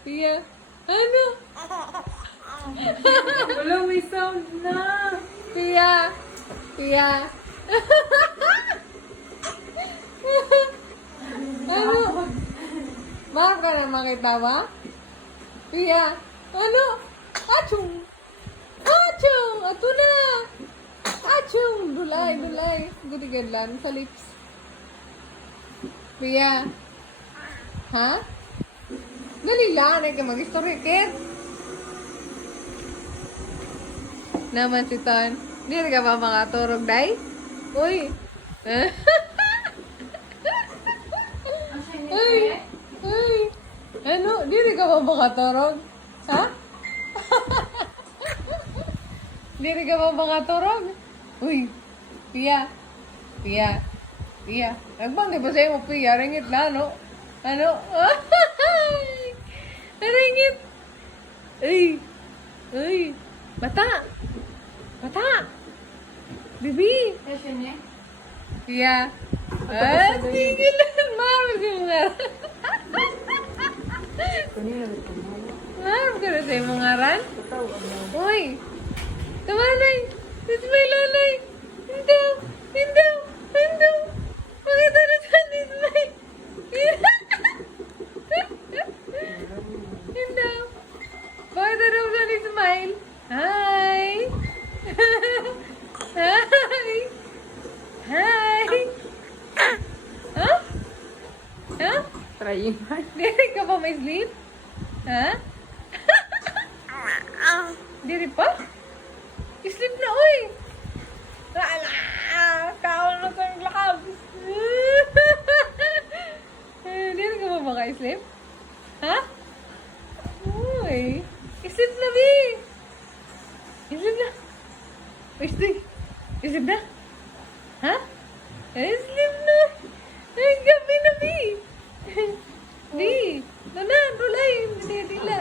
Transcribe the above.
Pia. Ano? Wala, may sound na. Pia. Pia. Ano? Bakit ka na makitawa? Pia. Ano? Achung. Achung. Ato na. Achung. Dulay, dulay. Gudigadlan sa lips. Pia. Ha? Dali lang. Ay ka mag-story, kid. Naman si Ton. Hindi ka ba makaturog, day? Uy. Ay. Ay. Ano? Hindi ka ba makaturog? Ha? Hindi ka ba makaturog? Uy. Pia. Pia. Pia. Nagbang di ba sa'yo mo, Pia? Ringit na, no? Ano? Ringit. Ay. Ay. Bata. Bata. Bibi. Kasi niya? Pia. Ah, tigilan. Marami ka nga. Kanina rin ko mo. Marami ka na sa'yo mga ran? Tatawa mo. Uy. Tamanay. Ito may lalay. Hindi. Hindi. Hindi. Pakita na sa dismay. Hindi. Pakita na sa smile. Hi. Hi. Hi. Huh? Huh? Trying hard. Diri ka ba may sleep? Ha? Diri pa? Sleep na, uy! Ala! Kaon na sa lakab! Diri ka ba maka-sleep? Ha? Uy! Sleep na, Bi! Sleep na! Uy, stay! Sleep na! Ha? Sleep na! Ay, gabi na, Bi! Bi! Doon na, tulay! Hindi, tila!